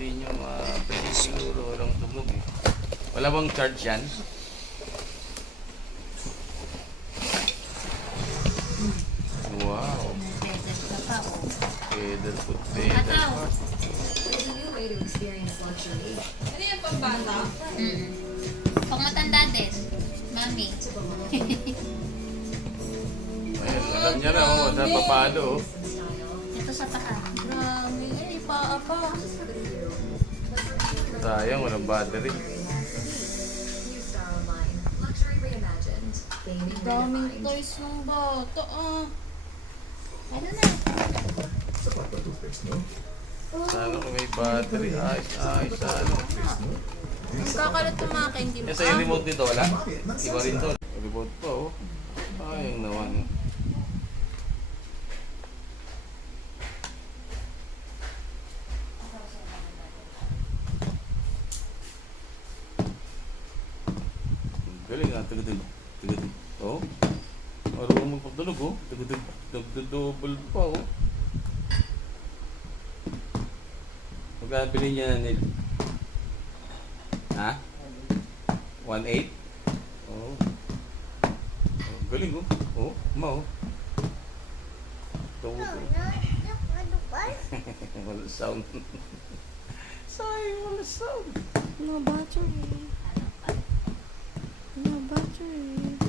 hindi nyo pwede siguro walang tugnog eh. Wala bang charge yan? Wow. Pedal ka pa, oh. Pedal foot pedal Ataw. pa. There's a new way to experience luxury. Ano yung pambata? Pang matanda din. Mami. Ayan, alam niya na oh, sa papalo oh. Ito sa paa. Grabe, paa pa. Sayang, walang battery. New Star Online. Luxury reimagined. Baby Daming redefined. toys ng bata ah. Ano na? Sana kung may battery. Ayos, ayos, ano. Kakalat ng mga candy mo. Yan sa yung remote nito, wala? Iba rin to. Remote pa oh. Sayang naman. Galing ah, tagadug. Tagadug. Oh. Marunong magpagdulog oh. Tagadug. Nagdodouble pa oh. Magkano bilhin niya na Neil? Ha? 1.8? Oh. Oh. Galing oh. Oh, ma oh. Tawag oh. Wala sound. Sayang, wala sound. No battery. No battery.